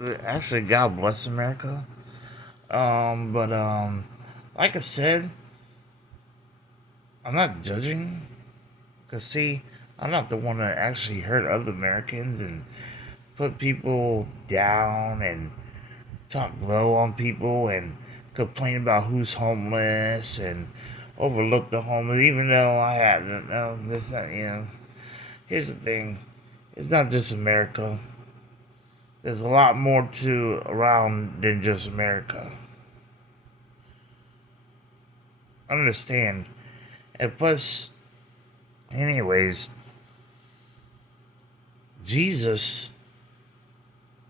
Actually, God bless America. But like I said, I'm not judging. Cause see, I'm not the one that actually hurt other Americans and put people down and talk low on people and complain about who's homeless and overlook the homeless. Even though I haven't, no, that's not. Here's the thing: it's not just America. There's a lot more to around than just America. Understand. And plus, anyways, Jesus,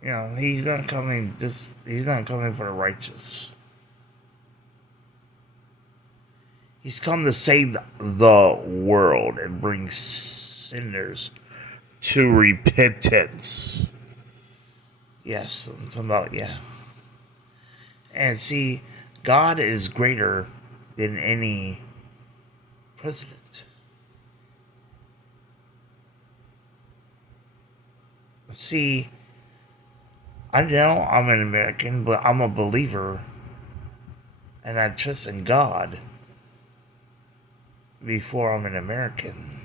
he's not coming. He's not coming for the righteous. He's come to save the world and bring sinners to repentance. Yes, I'm talking about yeah. And see, God is greater than any president. See, I know I'm an American, but I'm a believer and I trust in God before I'm an American.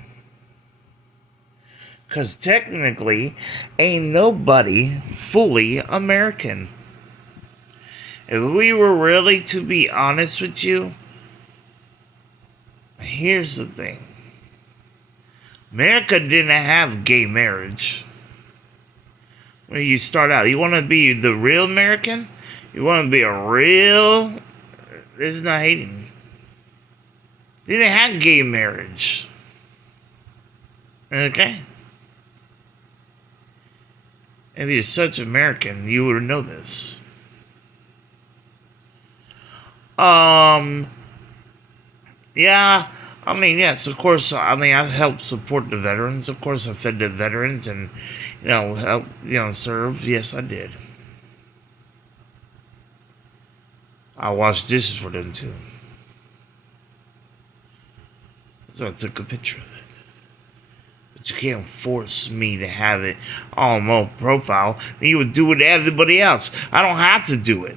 Because technically, ain't nobody fully American. If we were really to be honest with you, here's the thing America didn't have gay marriage. When you start out, you want to be the real American? You want to be a real. This is not hating. They didn't have gay marriage. Okay? If you're such American, you would know this. Um, yeah, I mean, yes, of course. I mean, I helped support the veterans. Of course, I fed the veterans and, help, serve. Yes, I did. I washed dishes for them too. So I took a picture of it. But you can't force me to have it on my profile. You would do it to everybody else. I don't have to do it.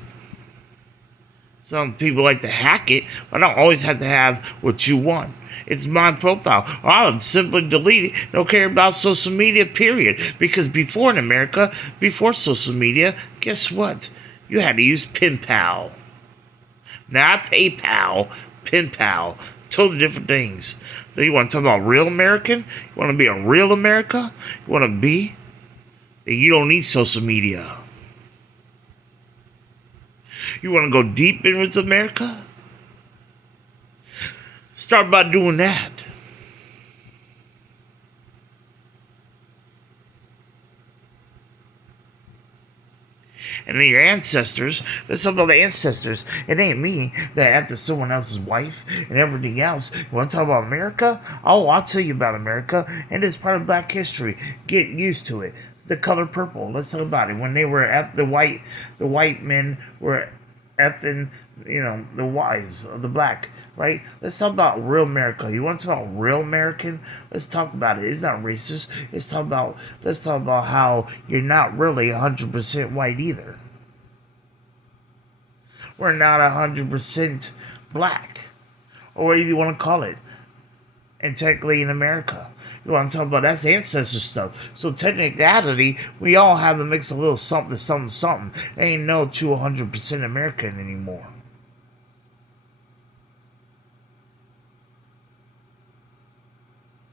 Some people like to hack it, but I don't always have to have what you want. It's my profile. Or I'll simply delete it. Don't care about social media, period. Because before in America, before social media, guess what? You had to use PayPal. Not PayPal, PayPal. Totally different things. Then you want to talk about real American? You want to be a real America? You want to be? Then you don't need social media. You want to go deep in with America? Start by doing that. And then your ancestors, let's talk about the ancestors. It ain't me that after someone else's wife and everything else. You want to talk about America? Oh, I'll tell you about America. And it's part of Black history. Get used to it. The color purple. Let's talk about it. When they were at the white men were effing, the wives of the black, right? Let's talk about real America. You want to talk about real American? Let's talk about it. It's not racist. Let's talk about how you're not really 100% white either. We're not 100% black, or whatever you want to call it. And technically in America. You want to talk about that's ancestor stuff. So technicality, we all have to mix a little something, something, something. There ain't no 200% American anymore.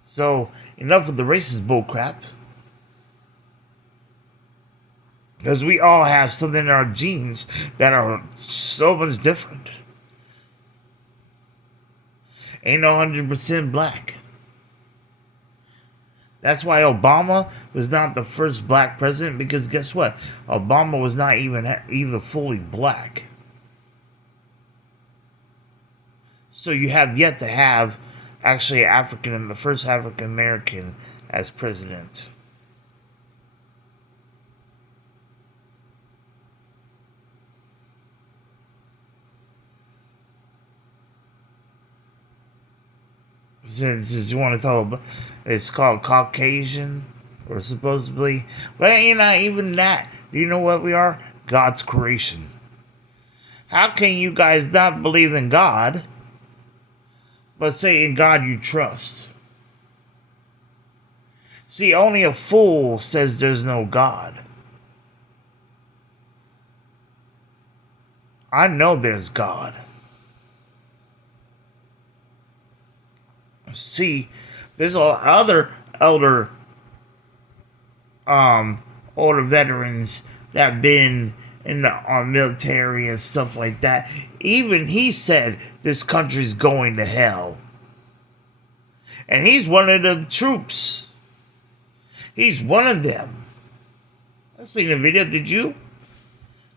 So enough of the racist bullcrap. Because we all have something in our genes that are so much different. Ain't no 100% black. That's why Obama was not the first black president, because guess what? Obama was not even fully black. So you have yet to have actually the first African American as president. Since you want to talk about, it's called Caucasian, We're supposedly, but not even that. Do you know what we are? God's creation. How can you guys not believe in God, but say in God you trust? See, only a fool says there's no God. I know there's God. See, there's other older veterans that have been in the military and stuff like that. Even he said this country's going to hell. And he's one of the troops. He's one of them. I seen the video, did you?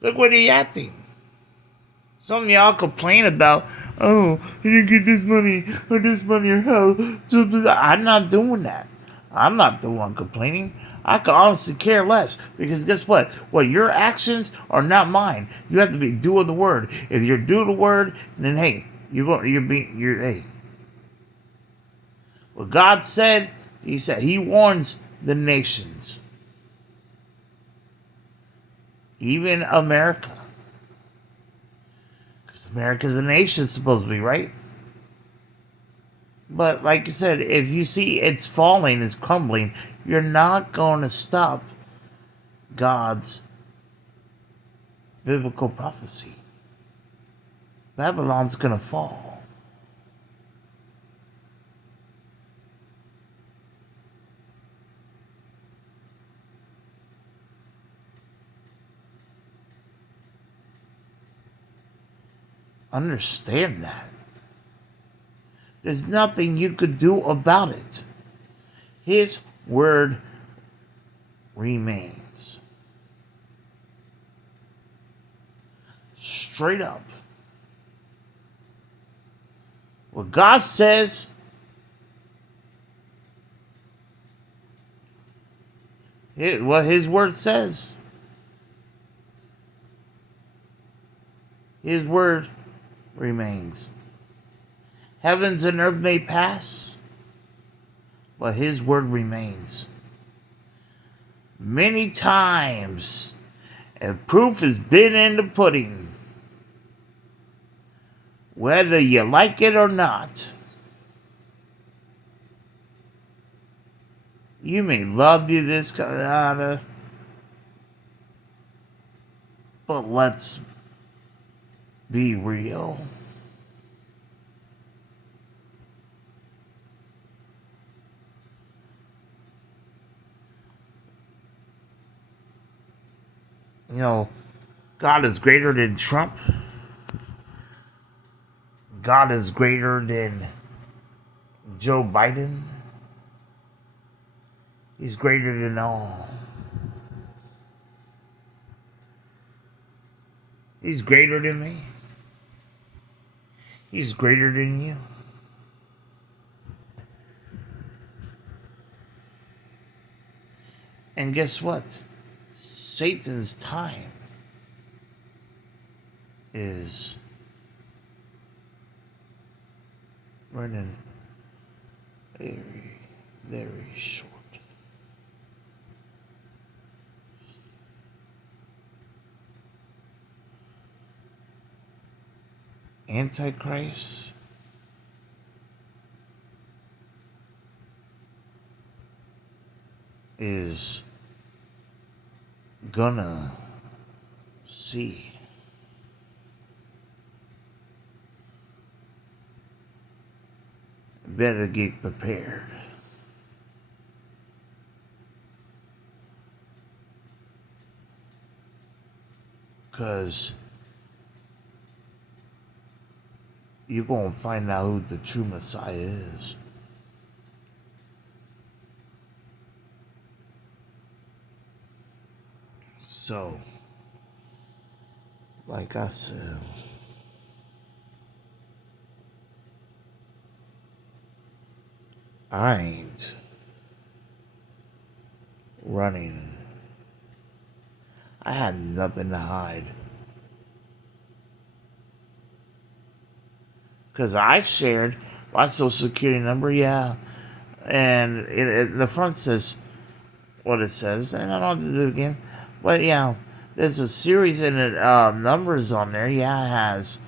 Look what he acting. Some of y'all complain about, oh, you didn't get this money or hell. I'm not doing that. I'm not the one complaining. I can honestly care less because guess what? Well, your actions are not mine. You have to be doing the word. If you're doing the word, then hey, hey. What God said, He said He warns the nations, even America. America's a nation, supposedly, right? But like I said, if you see it's falling, it's crumbling, you're not going to stop God's biblical prophecy. Babylon's going to fall. Understand that. There's nothing you could do about it. His word remains. Straight up. What God says, what His word says, His word remains. Heavens and earth may pass, but His word remains. Many times, and proof has been in the pudding. Whether you like it or not. You may love this kind but let's be real. You know, God is greater than Trump. God is greater than Joe Biden. He's greater than all. He's greater than me. He's greater than you. And guess what? Satan's time is running very, very short. Antichrist is gonna see better get prepared. Because you're going to find out who the true Messiah is. So, like I said, I ain't running. I had nothing to hide. Because I shared my social security number, yeah. And the front says, what it says, and I don't do it again. But yeah, there's a series and it numbers on there. Yeah, it has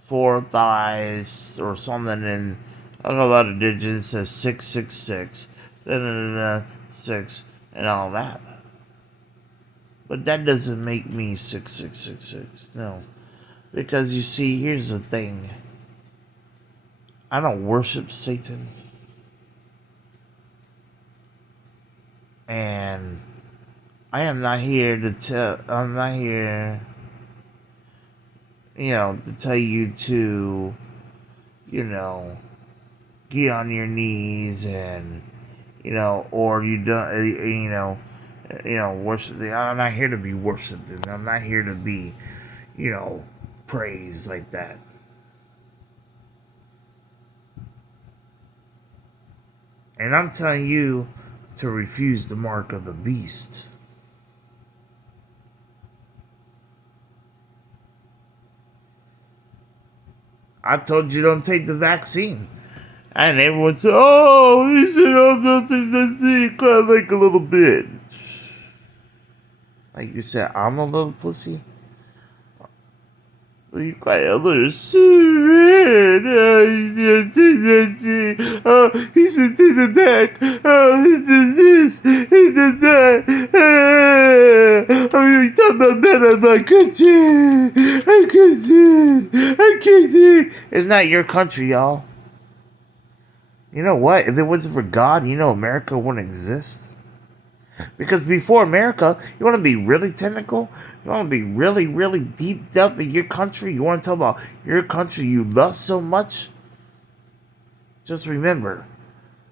four thighs or something, and I don't know about the digits. It says 666, then six, and all that. But that doesn't make me 6666. No, because you see, here's the thing. I don't worship Satan, and I am not here to tell. I'm not here, to tell you to, you know, get on your knees and, or you don't, worship. I'm not here to be worshipped, and I'm not here to be, praised like that. And I'm telling you to refuse the mark of the beast. I told you don't take the vaccine. And everyone said, oh, you should have take the vaccine. Cry like a little bitch. Like you said, I'm a little pussy. You cry a little shit. Oh, he should take the back. Oh, he did this. He did that. Oh, you talking about better my country. I can't see. I can't see. It's not your country, y'all. You know what? If it wasn't for God, America wouldn't exist. Because before America, you want to be really technical? You want to be really, really deep up in your country? You want to talk about your country you love so much? Just remember,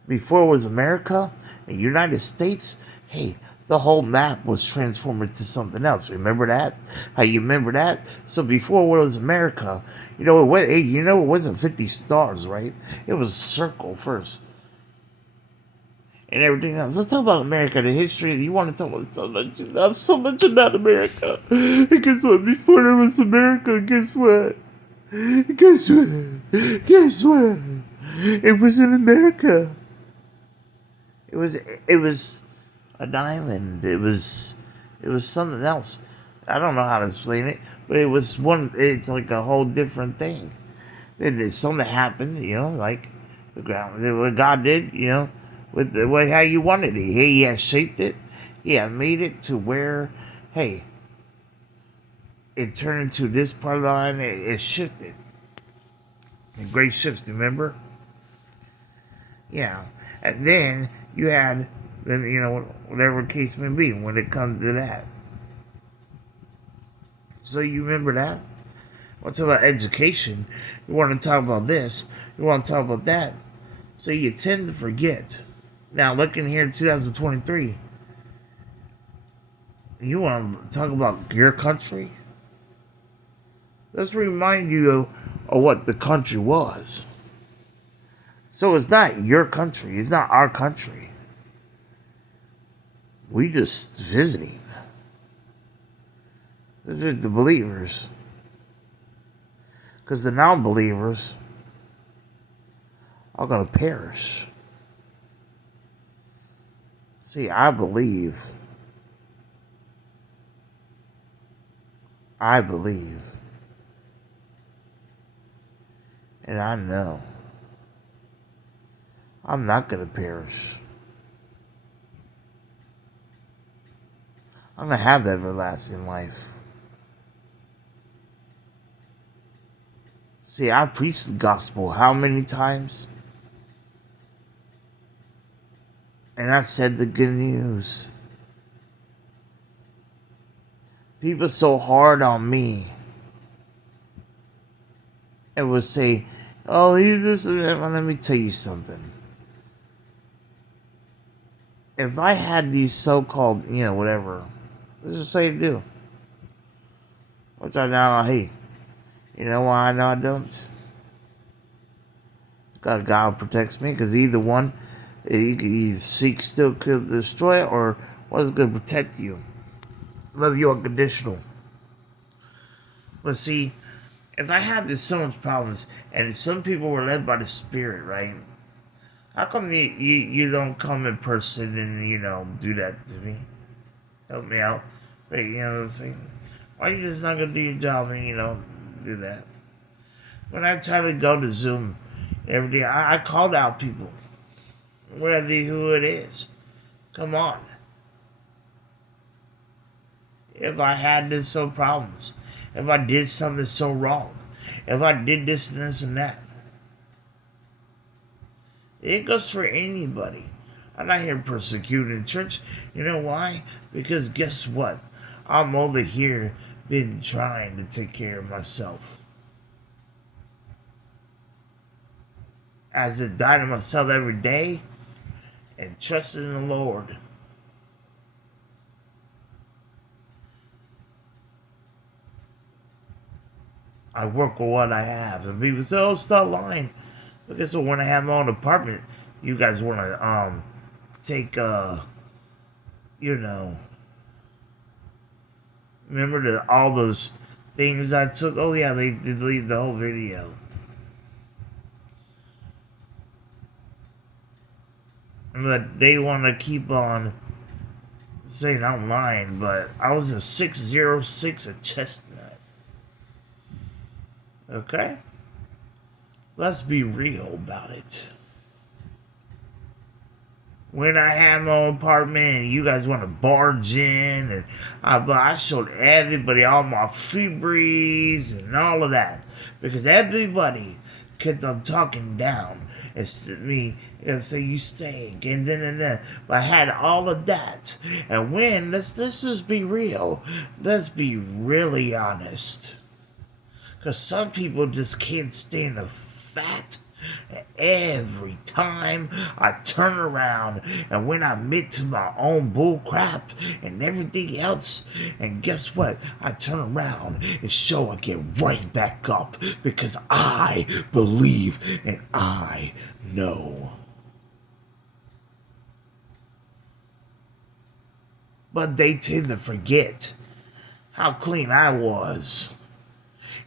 before it was America and United States, hey, the whole map was transformed into something else. Remember that? How you remember that? So before it was America, it wasn't 50 stars, right? It was a circle first. And everything else. Let's talk about America, the history. You want to talk about so much about America. And guess what? Before there was America, guess what? Guess what? Guess what? It was in America. It was an island. It was something else. I don't know how to explain it, but it's like a whole different thing. Then something happened, like the ground, what God did, with the way how you wanted it. He has shaped it. He has made it to where, hey, it turned into this part of the line. It shifted. And great shifts, remember? Yeah. And then you had, whatever case may be when it comes to that. So you remember that? Want to talk about education? You want to talk about this? You want to talk about that? So you tend to forget. Now, looking here in 2023, you want to talk about your country? Let's remind you of what the country was. So it's not your country. It's not our country. We just visiting. These are the believers. Because the non-believers are going to perish. See, I believe. And I know I'm not going to perish. I'm going to have the everlasting life. See, I preached the gospel how many times? And I said the good news. People so hard on me. And would say, oh, he's this and that. Well, let me tell you something. If I had these so-called, whatever, let's just say I do. Which I now hate. You know why I know I don't? God protects me, because either one, he seeks still could destroy it, or what is going to protect you? Love you unconditional. But see, if I had this so much problems, and if some people were led by the Spirit, right? How come you don't come in person and, do that to me? Help me out. But, what I'm saying? Why are you just not gonna do your job and, do that? When I try to go to Zoom every day, I called out people. Whether who it is. Come on. If I had this so problems. If I did something so wrong. If I did this and this and that. It goes for anybody. I'm not here persecuting church. You know why? Because guess what? I'm over here been trying to take care of myself. As I die to myself every day and trust in the Lord. I work with what I have. And people say, oh, stop lying. But guess what? When I have my own apartment, you guys want to take, remember all those things I took? Oh, yeah, they deleted the whole video. But they want to keep on saying I'm lying, but I was a 606 at Chestnut. Okay? Let's be real about it. When I had my own apartment and you guys want to barge in, and I showed everybody all my Feebreeze and all of that. Because everybody kept on talking down and me and say you stink and then. But I had all of that. And let's just be real. Let's be really honest. Because some people just can't stand the fact that every time I turn around and when I admit to my own bull crap and everything else, and guess what? I turn around and show I get right back up because I believe and I know. But they tend to forget how clean I was.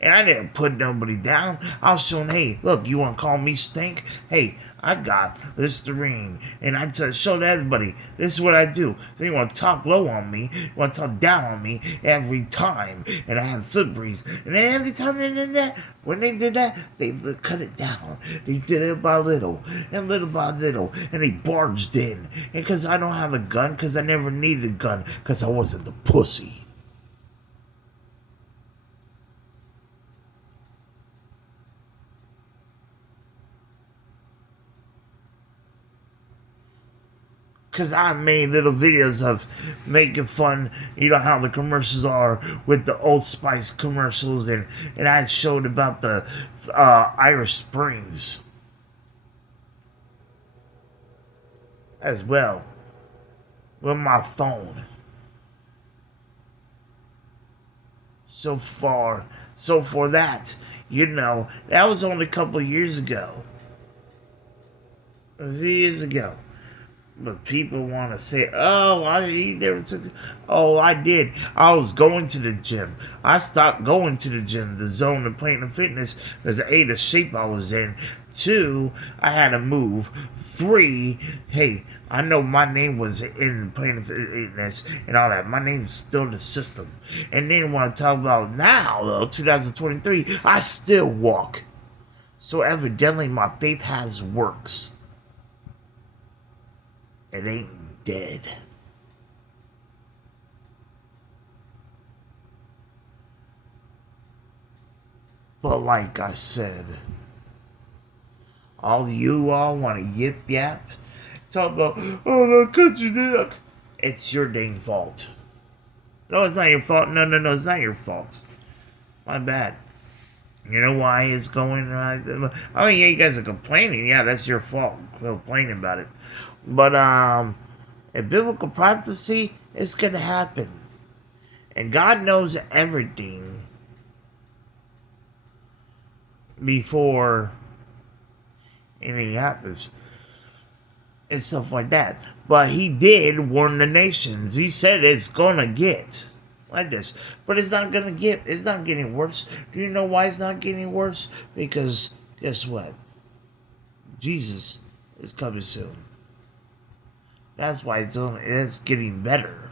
And I didn't put nobody down. I was showing, hey, look, you want to call me stink? Hey, I got Listerine. And I showed everybody, this is what I do. They want to talk low on me, want to talk down on me every time. And I have Feebreeze. And every time they did that, when they did that, they cut it down. They did it by little, and little by little. And they barged in. And because I don't have a gun, because I never needed a gun, because I wasn't the pussy. Because I made little videos of making fun, how the commercials are with the Old Spice commercials, and I showed about the Irish Springs as well with my phone. So for that, that was only a couple years ago. A few years ago. But people want to say, oh, he never took it. Oh, I did. I was going to the gym. I stopped going to the gym, the Zone of Planet Fitness, because A, the shape I was in. 2, I had to move. 3, hey, I know my name was in Planet Fitness and all that. My name's still in the system. And then when I talk about now, though, 2023, I still walk. So evidently my faith has works. It ain't dead. But like I said, all you all want to yip yap, talk about, oh, the country duck. It's your dang fault. No, it's not your fault. No, it's not your fault. My bad. You know why it's going right? Oh, yeah, you guys are complaining. Yeah, that's your fault. Complaining about it. But, in biblical prophecy, it's going to happen. And God knows everything before anything happens. And stuff like that. But he did warn the nations. He said it's going to get like this. But it's not getting worse. Do you know why it's not getting worse? Because guess what? Jesus is coming soon. That's why it's getting better.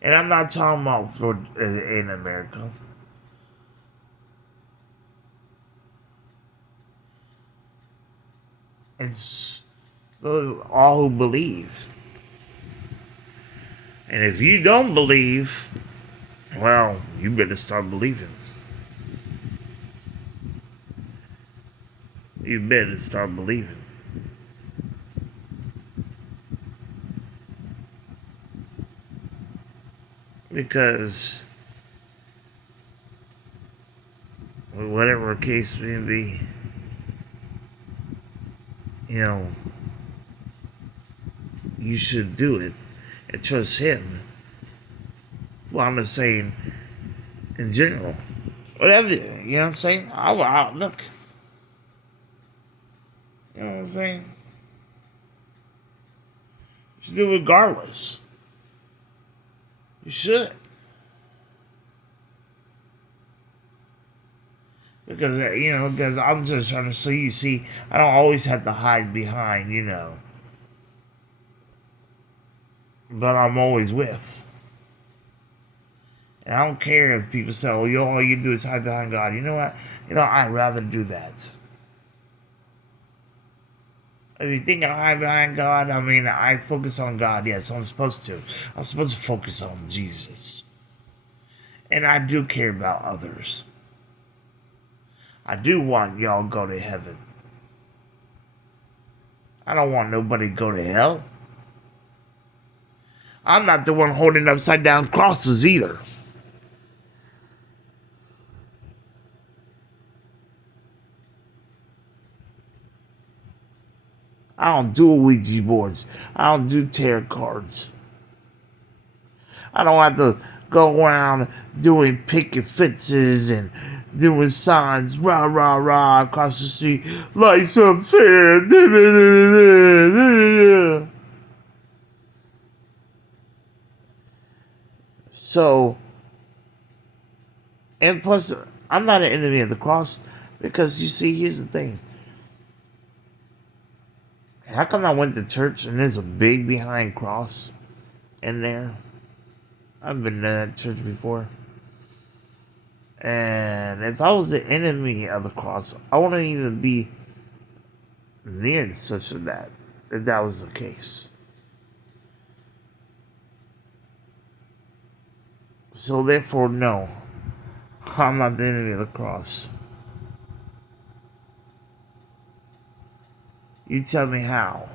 And I'm not talking about for in America. It's all who believe. And if you don't believe, well, you better start believing. You better start believing. Because whatever case may be, you know, you should do it and trust him. Well, I'm just saying in general. Whatever, you know what I'm saying? Look. You know what I'm saying? You should do it regardless. You should. Because I'm just trying to, so you see, I don't always have to hide behind, but I'm always with. And I don't care if people say, oh, all you do is hide behind God. You know what? I'd rather do that. If you think I hide behind God, I focus on God. Yes, I'm supposed to. I'm supposed to focus on Jesus. And I do care about others. I do want y'all to go to heaven. I don't want nobody to go to hell. I'm not the one holding upside down crosses either. I don't do Ouija boards. I don't do tarot cards. I don't have to go around doing picket fences and doing signs, rah, rah, rah, across the street. Life's unfair. So, and plus, I'm not an enemy of the cross because you see, here's the thing. How come I went to church and there's a big behind cross in there? I've been to that church before. And if I was the enemy of the cross, I wouldn't even be near such a that, if that was the case. So therefore, no. I'm not the enemy of the cross. You tell me how.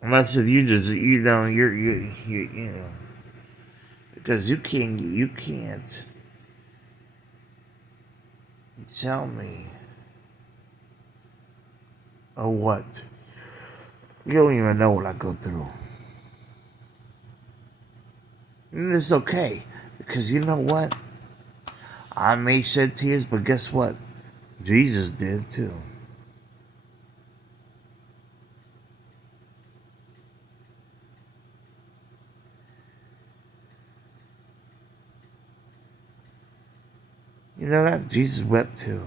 Unless if you just, because you can't tell me or what. You don't even know what I go through. And it's okay, because you know what? I may shed tears, but guess what? Jesus did too. You know that? Jesus wept too.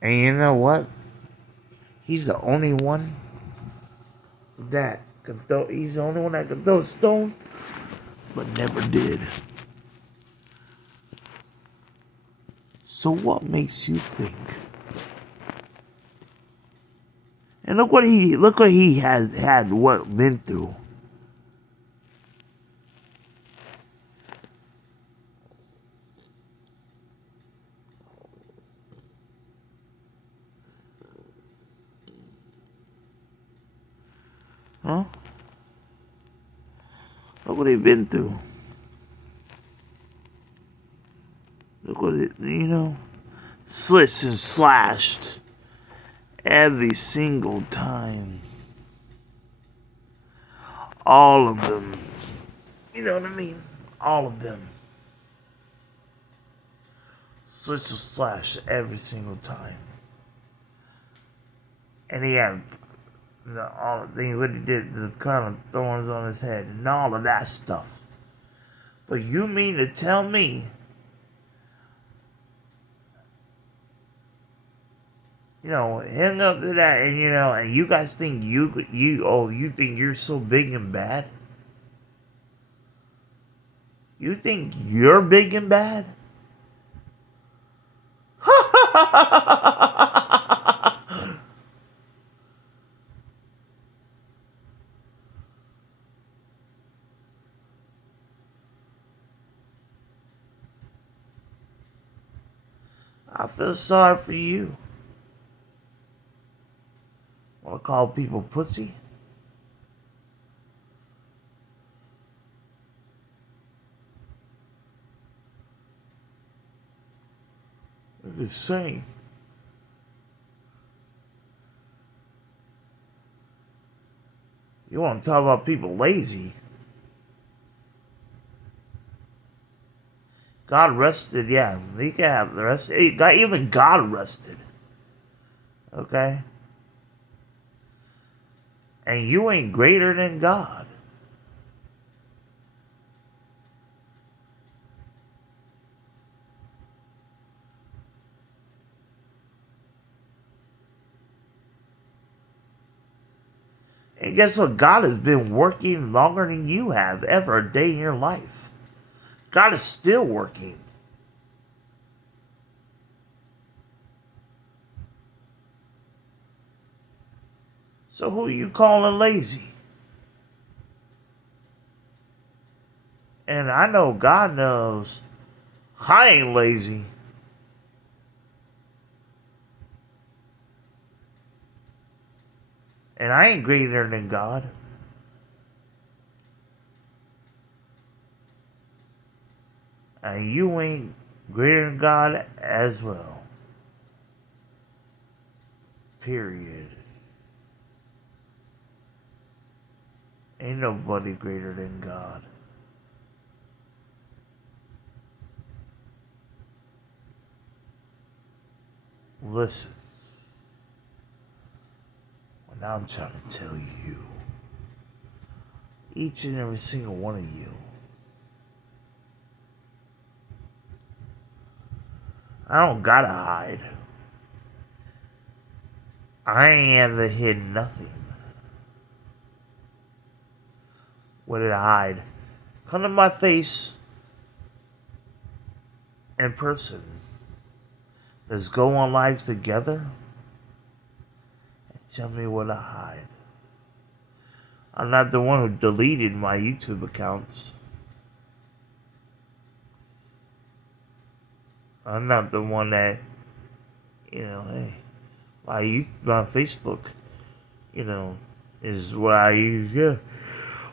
And you know what? He's the only one that can throw. He's the only one that can throw a stone, but never did. So what makes you think? And look what he has had been through. Huh? Look what they've been through. Look what slits and slashed every single time. All of them. You know what I mean? All of them. Slits and slashed every single time. And he had all the things what he did, the crown of thorns on his head, and all of that stuff. But you mean to tell me, hang up to that, and and you guys think you think you're so big and bad? You think you're big and bad? I feel sorry for you. Want to call people pussy? I'm just saying. You want to talk about people lazy? God rested, yeah. He can have the rest. Even God rested. Okay? And you ain't greater than God. And guess what? God has been working longer than you have ever a day in your life. God is still working. So who are you calling lazy? And I know God knows I ain't lazy. And I ain't greater than God. And you ain't greater than God as well. Period. Ain't nobody greater than God. Listen. What I'm trying to tell you, each and every single one of you, I don't gotta hide. I ain't ever hid nothing. What did I hide? Come to my face in person. Let's go on lives together and tell me what I hide. I'm not the one who deleted my YouTube accounts. I'm not the one that, hey, my Facebook, is what I use. Yeah.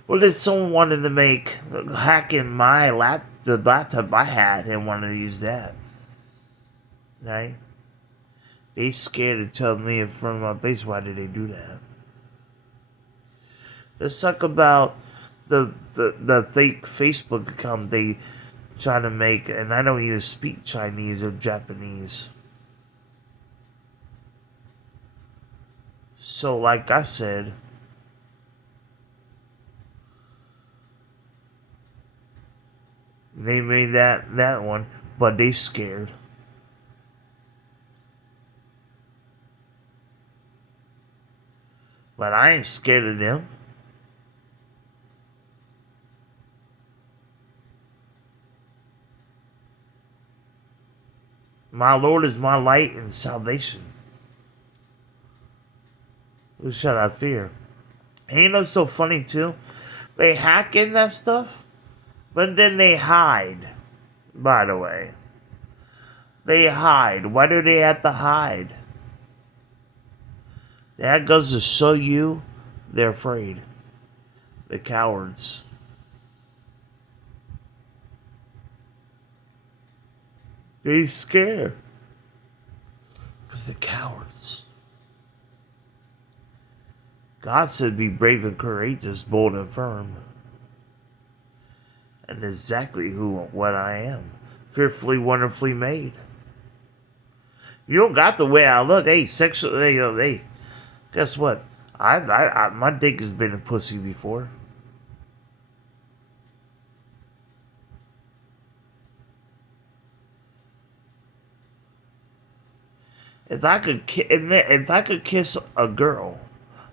Well, if someone wanted to make hacking the laptop I had and wanted to use that, right? They scared to tell me in front of my face. Why did they do that? Let's talk about the fake Facebook account they try to make, and I don't even speak Chinese or Japanese. So, like I said, they made that one, but they scared. But I ain't scared of them. My Lord is my light and salvation. Who should I fear? Ain't that so funny too? They hack in that stuff, but then they hide. By the way, they hide. Why do they have to hide? That goes to show you they're afraid. The cowards. They scared. Because they're cowards. God said be brave and courageous, bold and firm. And exactly what I am. Fearfully, wonderfully made. You don't got the way I look. Hey, sexual. Hey, guess what? My dick has been a pussy before. If I could kiss a girl,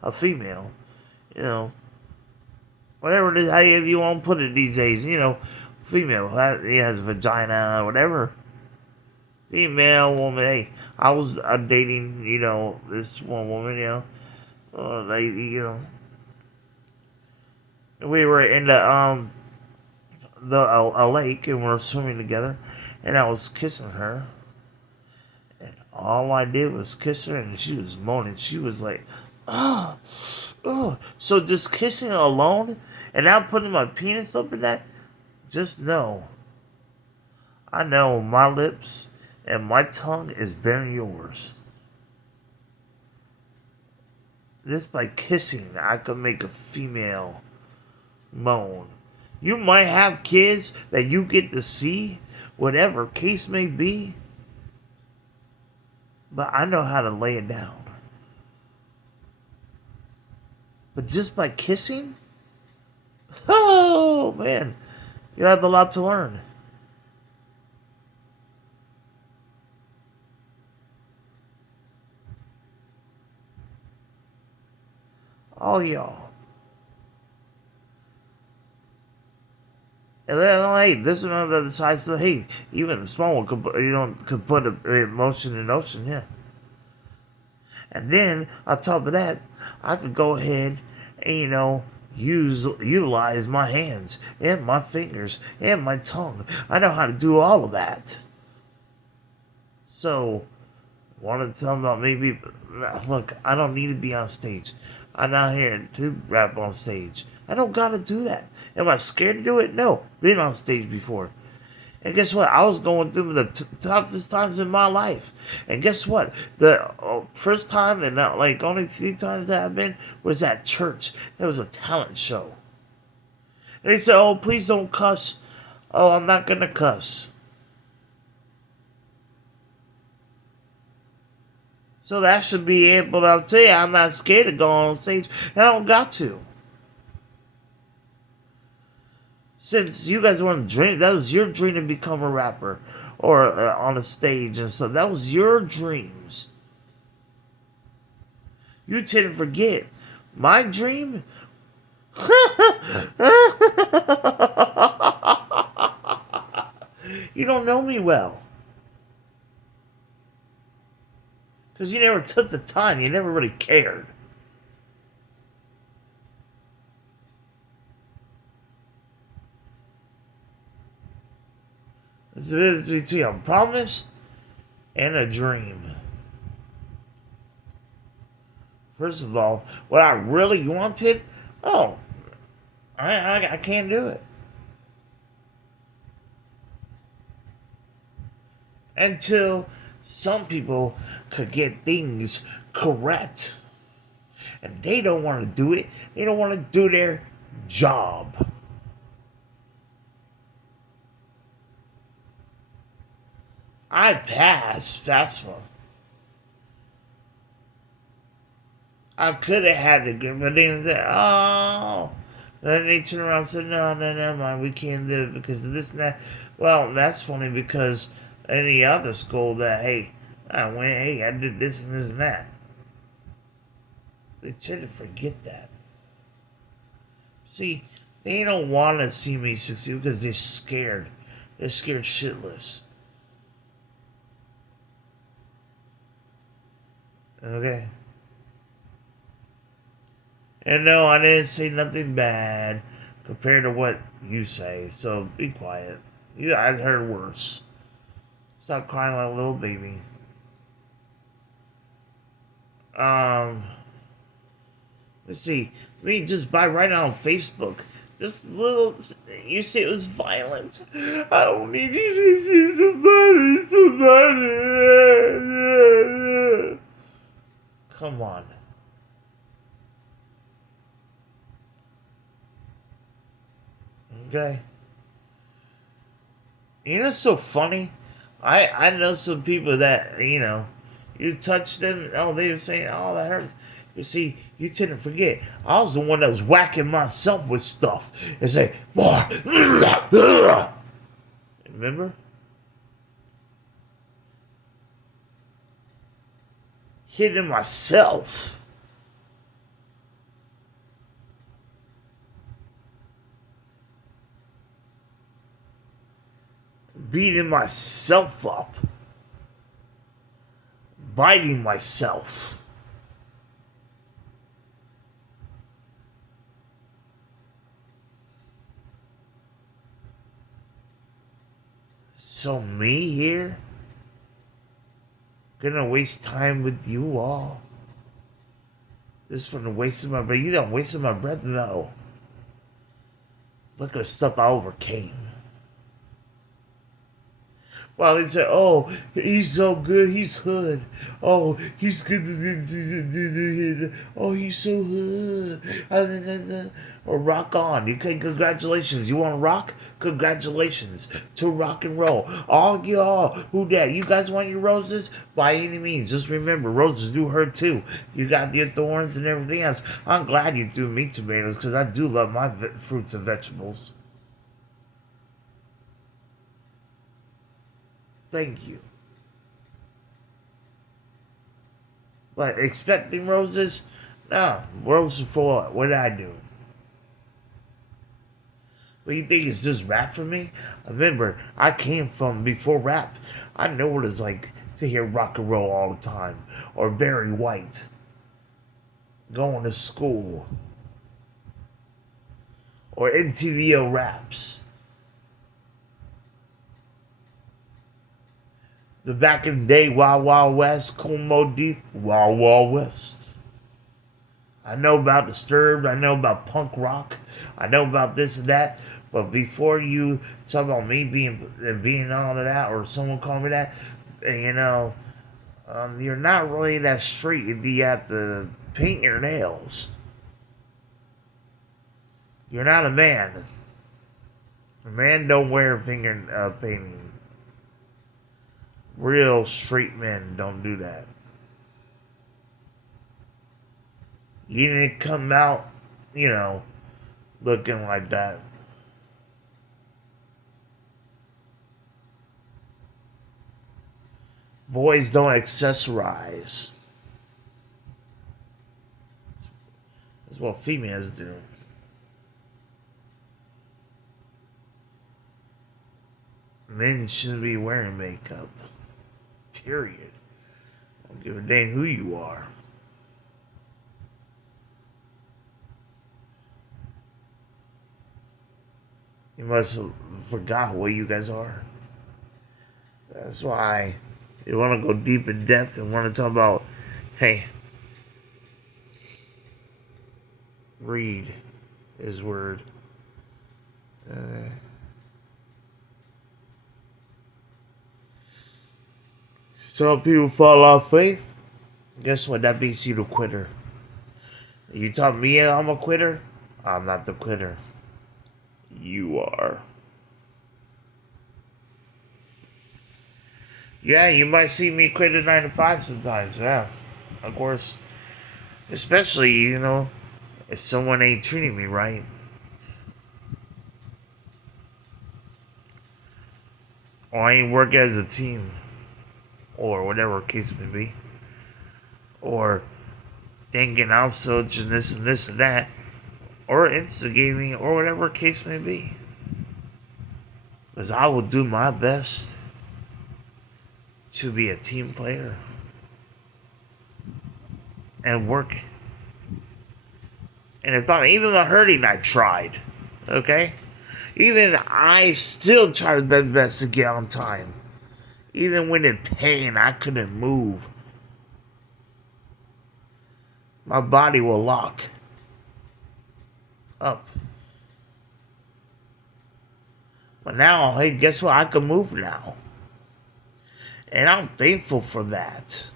a female, you know, whatever it is, however you want to put it these days, female, has vagina, whatever, female woman. Hey, I was dating, this one woman, lady, we were in a lake and we were swimming together, and I was kissing her. All I did was kiss her, and she was moaning. She was like, "Oh, oh." So just kissing alone, and now putting my penis up in that. Just know, I know my lips and my tongue is better than yours. Just by kissing, I could make a female moan. You might have kids that you get to see, whatever case may be, but I know how to lay it down. But just by kissing, oh man, you have a lot to learn. All y'all. And then, hey, this is one that decides to, hey, even the small one could put a emotion in ocean, yeah. And then on top of that, I could go ahead and utilize my hands and my fingers and my tongue. I know how to do all of that. So, want to tell about maybe? Look, I don't need to be on stage. I'm not here to rap on stage. I don't gotta do that. Am I scared to do it? No. Been on stage before. And guess what? I was going through the toughest times in my life. And guess what? The first time and not like only 3 times that I've been was at church. There was a talent show. And they said, "Oh, please don't cuss." Oh, I'm not gonna cuss. So that should be able to tell you I'm not scared to go on stage. And I don't got to. Since you guys want to dream, that was your dream to become a rapper or on a stage and stuff. That was your dreams. You tend to forget. My dream? You don't know me well. Because you never took the time. You never really cared. There's a difference between a promise and a dream. First of all, what I really wanted, oh, I can't do it. Until some people could get things correct. And they don't want to do it. They don't want to do their job. I passed FAFSA. I could have had it, but they said, "Oh." Then they turned around and said, "No, no, never mind. We can't do it because of this and that." Well, that's funny because any other school that, hey, I did this and this and that. They tend to forget that. See, they don't want to see me succeed because they're scared. They're scared shitless. Okay? And no, I didn't say nothing bad compared to what you say, so be quiet. I've heard worse. Stop crying like a little baby. Um, let's see. We just buy right now on Facebook. Just little, you say it was violent. I don't need this. Society. Come on. Okay. You know, it's so funny. I know some people that you touch them. Oh, they were saying, "Oh, that hurts." You see, you tend to forget. I was the one that was whacking myself with stuff and say, more. Remember? Hitting myself. Beating myself up. Biting myself. So me here? Gonna waste time with you all? Just for the waste of my breath? You don't waste my breath? No. Look at the stuff I overcame. Well, they say, oh, he's so good, he's hood. Oh, he's good. Oh, he's so hood. Or rock on. You can, congratulations. You want to rock? Congratulations to rock and roll. All y'all who that? You guys want your roses? By any means. Just remember, roses do hurt too. You got your thorns and everything else. I'm glad you threw me tomatoes because I do love my fruits and vegetables. Thank you. But expecting roses? No. Roses for what? What did I do? What do you think is just rap for me? Remember, I came from before rap. I know what it's like to hear rock and roll all the time. Or Barry White. Going to school. Or NTVO raps. The back in the day, Wild Wild West, Como D, Wild Wild West. I know about Disturbed, I know about punk rock, I know about this and that, but before you talk about me being all of that, or someone call me that, you know, you're not really that straight. You have to paint your nails. You're not a man. A man don't wear finger painting. Real straight men don't do that. You didn't come out, you know, looking like that. Boys don't accessorize. That's what females do. Men shouldn't be wearing makeup. Period. Don't give a dang who you are. You must have forgot what you guys are. That's why you want to go deep in depth and want to talk about, hey, read his word. Some people fall off faith. Guess what? That makes you the quitter. You tell me I'm a quitter? I'm not the quitter. You are. Yeah, you might see me quit at 9 to 5 sometimes. Yeah, of course. Especially, you know, if someone ain't treating me right. Or I ain't working as a team. Or whatever case may be. Or thinking out such and this and that. Or instigating, or whatever case may be. Because I will do my best to be a team player and work. And if not, even the hurting, I tried. Okay? Even I still tried my best to get on time. Even when in pain, I couldn't move. My body will lock up. But now, hey, guess what? I can move now. And I'm thankful for that.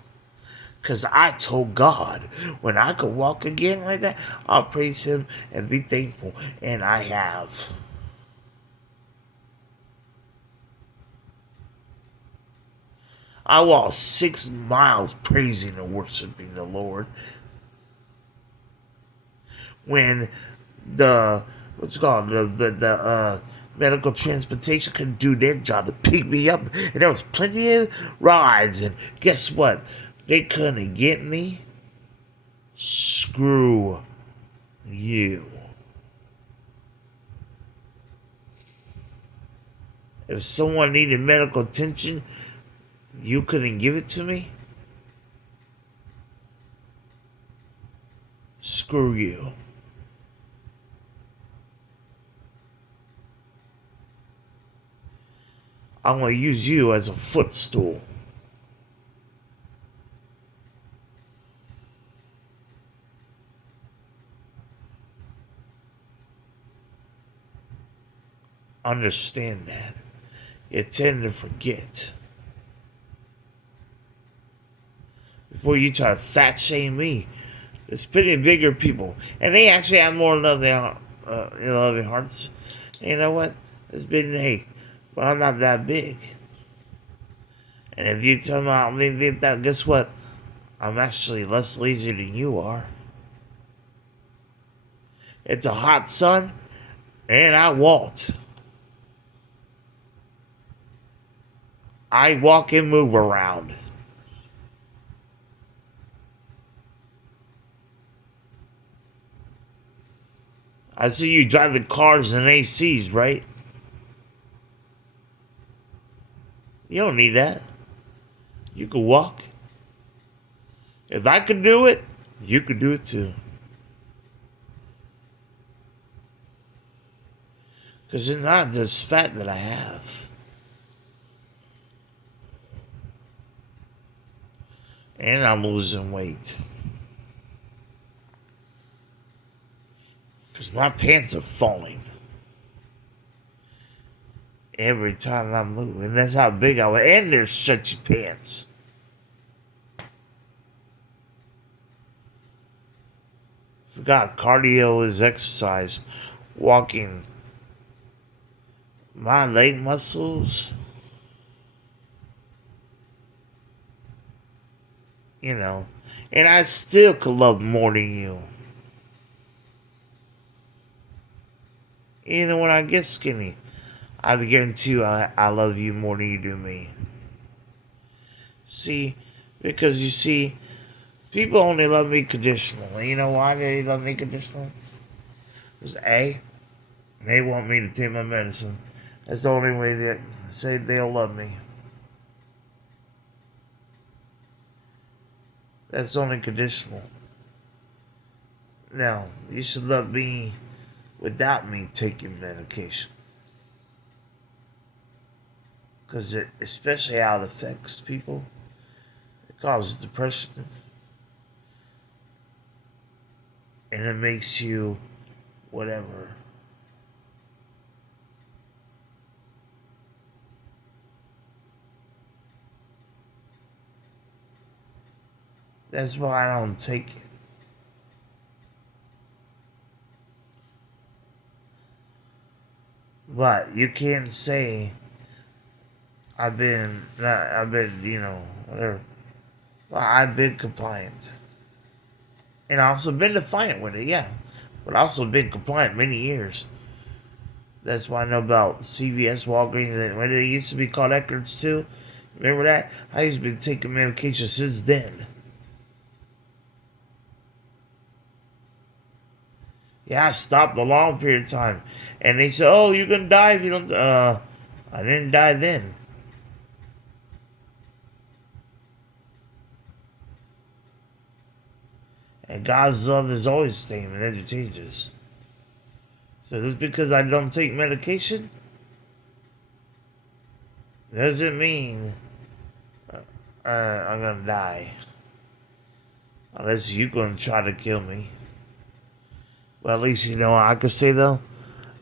Because I told God, when I could walk again like that, I'll praise Him and be thankful. And I have. I walked 6 miles praising and worshiping the Lord. when the what's it called the medical transportation couldn't do their job to pick me up, and there was plenty of rides, and guess what? They couldn't get me. Screw you. If someone needed medical attention, you couldn't give it to me? Screw you. I'm going to use you as a footstool. Understand that. You tend to forget. Before you try to fat shame me, there's plenty of bigger people, and they actually have more loving hearts. And you know what? It's been hey, but I'm not that big. And if you tell me I'm leaving that, guess what? I'm actually less lazy than you are. It's a hot sun, and I walked. I walk and move around. I see you driving cars and ACs, right? You don't need that. You can walk. If I could do it, you could do it too. Because it's not just fat that I have. And I'm losing weight. Because my pants are falling. Every time I'm moving. That's how big I was. And they're such pants. Forgot cardio is exercise. Walking. My leg muscles. You know. And I still could love more than you. Even when I get skinny, I guarantee you I love you more than you do me. See, because you see, people only love me conditionally. You know why they love me conditionally? Because A, they want me to take my medicine. That's the only way that say they'll love me. That's only conditional. Now, you should love me without me taking medication. Because especially how it affects people, it causes depression. And it makes you whatever. That's why I don't take it. But you can't say whatever. Well, I've been compliant. And I've also been defiant with it, yeah. But I've also been compliant many years. That's why I know about CVS, Walgreens, and when it used to be called Eckerd's too. Remember that? I used to be taking medication since then. Yeah, I stopped a long period of time. And they said, oh, you're going to die if you don't. I didn't die then. And God's love is always the same and never changes. So just because I don't take medication doesn't mean I'm going to die. Unless you're going to try to kill me. Well, at least you know what I could say though.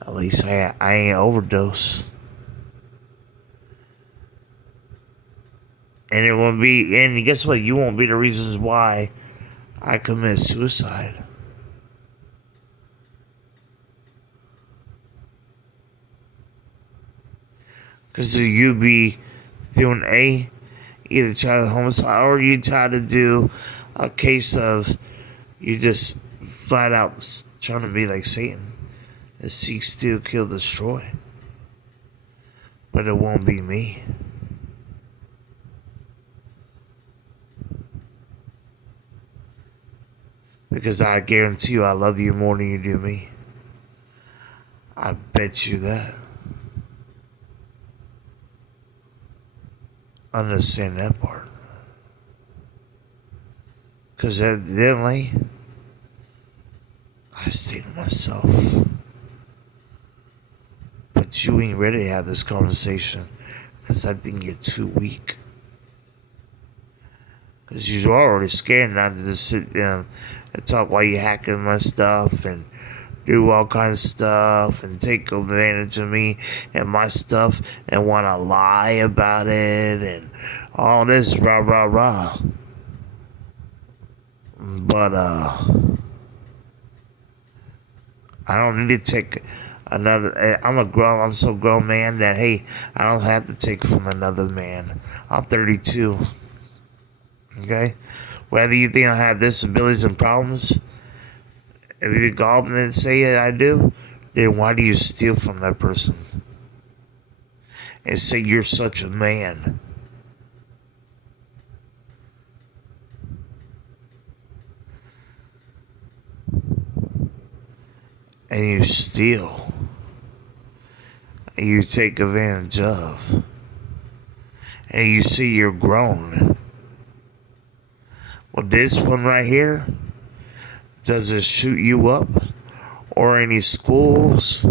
At least I ain't overdose. And it won't be. And guess what? You won't be the reasons why I commit suicide. Because you be doing either try to homicide or you try to do a case of you just flat out trying to be like Satan. Seek, steal, kill, destroy. But it won't be me. Because I guarantee you I love you more than you do me. I bet you that. Understand that part. Because evidently, I stay to myself. But you ain't ready to have this conversation. Because I think you're too weak. Because you're already scared not to just sit down and talk while you're hacking my stuff and do all kinds of stuff and take advantage of me and my stuff and want to lie about it and all this rah rah rah. But I don't need to take another. I'm so grown man that hey, I don't have to take from another man. I'm 32. Okay, whether you think I have disabilities and problems, if you call them and say I do, then why do you steal from that person and say you're such a man? And you steal. And you take advantage of. And you see you're grown. Well, this one right here, does it shoot you up? Or any schools?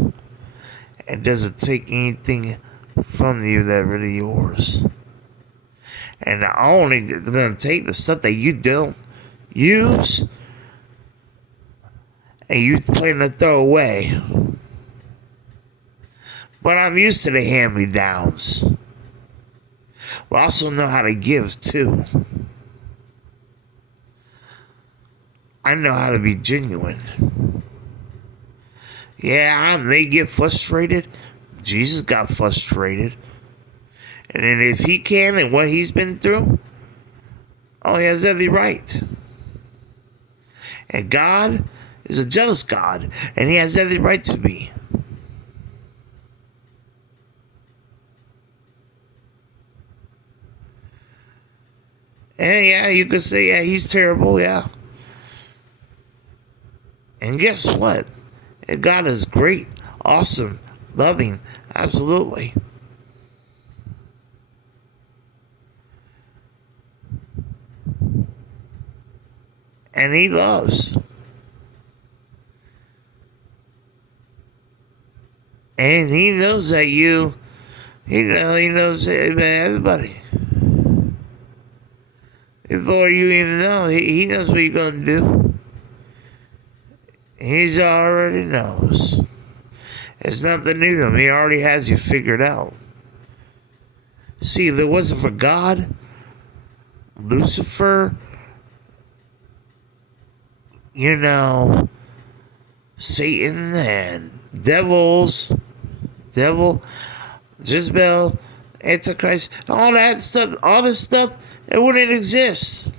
And does it take anything from you that really yours? And only going to take the stuff that you don't use and you plan to throw away. But I'm used to the hand-me-downs. But I also know how to give too. I know how to be genuine. Yeah, I may get frustrated. Jesus got frustrated. And then if he can and what he's been through, oh, he has every right. And God is a jealous God, and he has every right to be. And yeah, you could say, yeah, he's terrible, yeah. And guess what? God is great, awesome, loving, absolutely. And he loves. And he knows that he knows everybody. Before you even know, he knows what you're going to do. He already knows. It's nothing new to him. He already has you figured out. See, if it wasn't for God, Lucifer, Satan and devil, Jezebel, Antichrist, all that stuff, all this stuff, it wouldn't exist.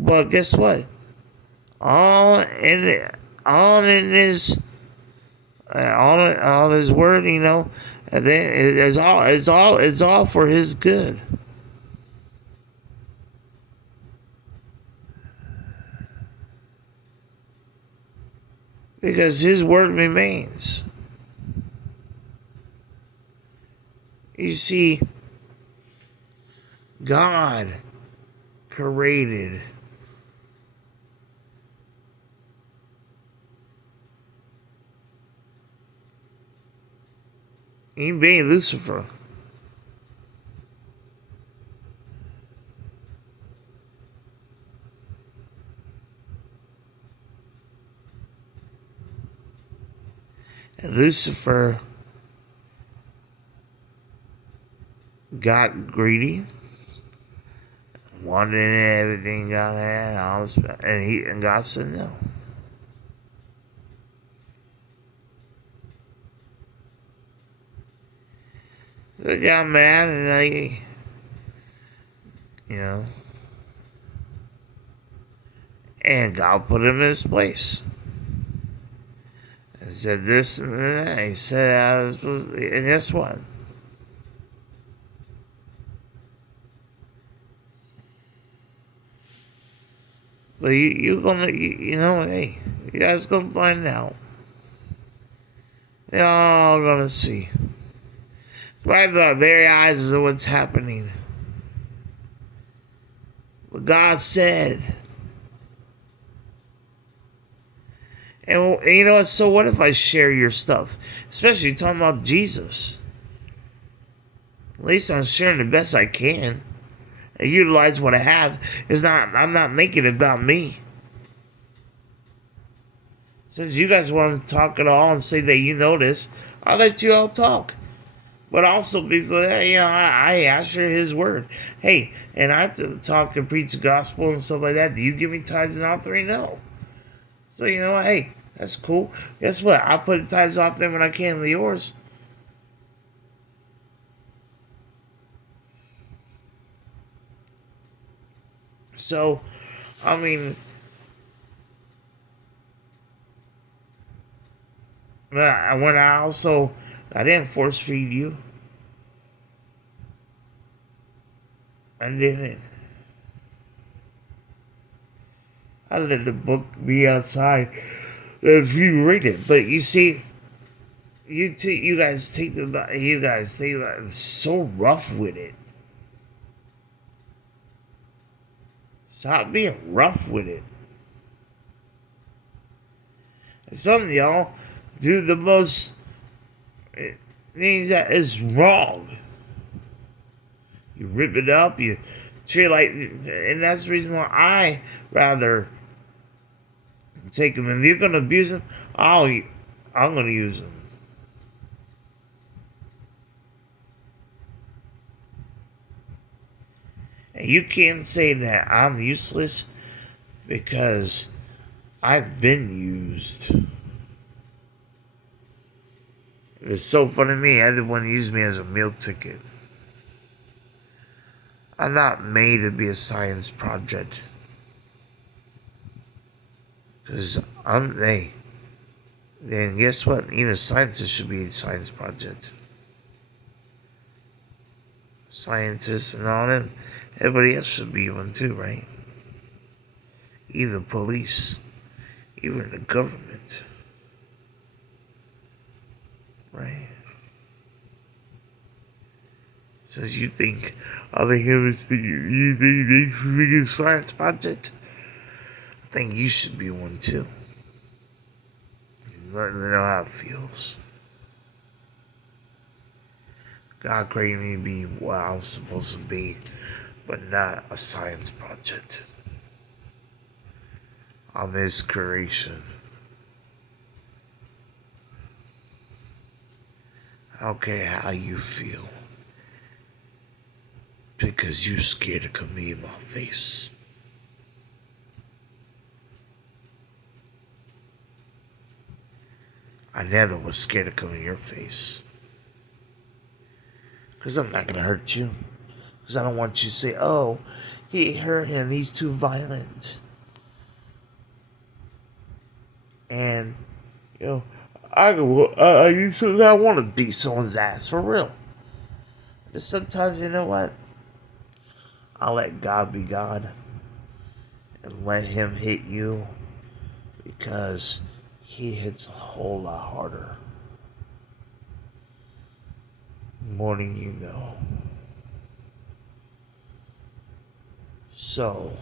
But guess what? All in his word, and then it's all for his good. Because his word remains. You see, God created he made Lucifer. And Lucifer got greedy, wanted everything God had, all this, and God said no. So he got mad and And God put him in his place. And said this and that. He said, I was supposed to, and guess what? But you gonna, you know, hey, you guys gonna find out. You're all gonna see. Right the very eyes of what's happening. What God said. And you know what? So what if I share your stuff? Especially talking about Jesus. At least I'm sharing the best I can. And utilize what I have. I'm not making it about me. Since you guys want to talk at all and say that you know this, I'll let you all talk. But also, before that, you know, I share his word. Hey, and I have to talk and preach the gospel and stuff like that. Do you give me tithes and offering? No. So, you know what? Hey, that's cool. Guess what? I'll put the tithes off them when I can to yours. So, I mean, I didn't force feed you. I didn't. I let the book be outside if you read it. But you see, you guys take so rough with it. Stop being rough with it. Some of y'all do the most things that is wrong. You rip it up, you treat like, and that's the reason why I rather take them. If you're gonna abuse them, I'm gonna use them. And you can't say that I'm useless because I've been used. It's so funny to me. Everyone used me as a meal ticket. I'm not made to be a science project. Because hey, then guess what? Even scientists should be a science project. Scientists and all them. Everybody else should be one too, right? Even police. Even the government. Right? Says you think other humans think you think they should be a science project? I think you should be one too. Learn to know how it feels. God created me to be what I was supposed to be, but not a science project. I'm His creation. I don't care how you feel, because you scared to come in my face. I never was scared to come in your face. Because I'm not going to hurt you. Because I don't want you to say, oh, he hurt him, he's too violent. And, you know, I want to beat someone's ass, for real. But sometimes, you know what? I'll let God be God. And let him hit you. Because he hits a whole lot harder. More than you know. So,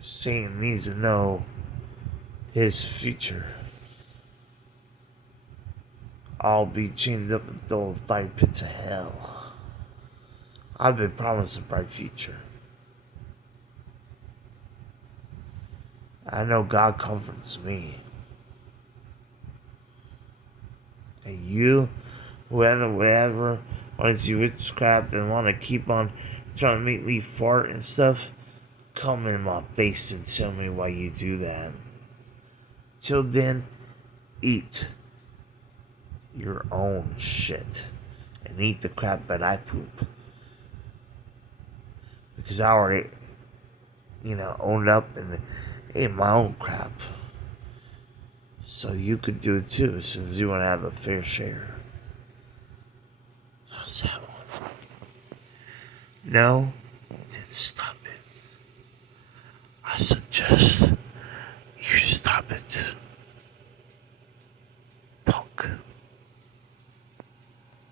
Satan needs to know his future. I'll be chained up and thrown in 5 pits of hell. I've been promised a bright future. I know God comforts me. And you, whoever wants you witchcraft and want to keep on trying to make me fart and stuff, come in my face and tell me why you do that. Till then, eat your own shit and eat the crap that I poop. Because I already, owned up in my own crap. So you could do it too, since you want to have a fair share. How's that one? No? Then stop it. I suggest you stop it. Punk.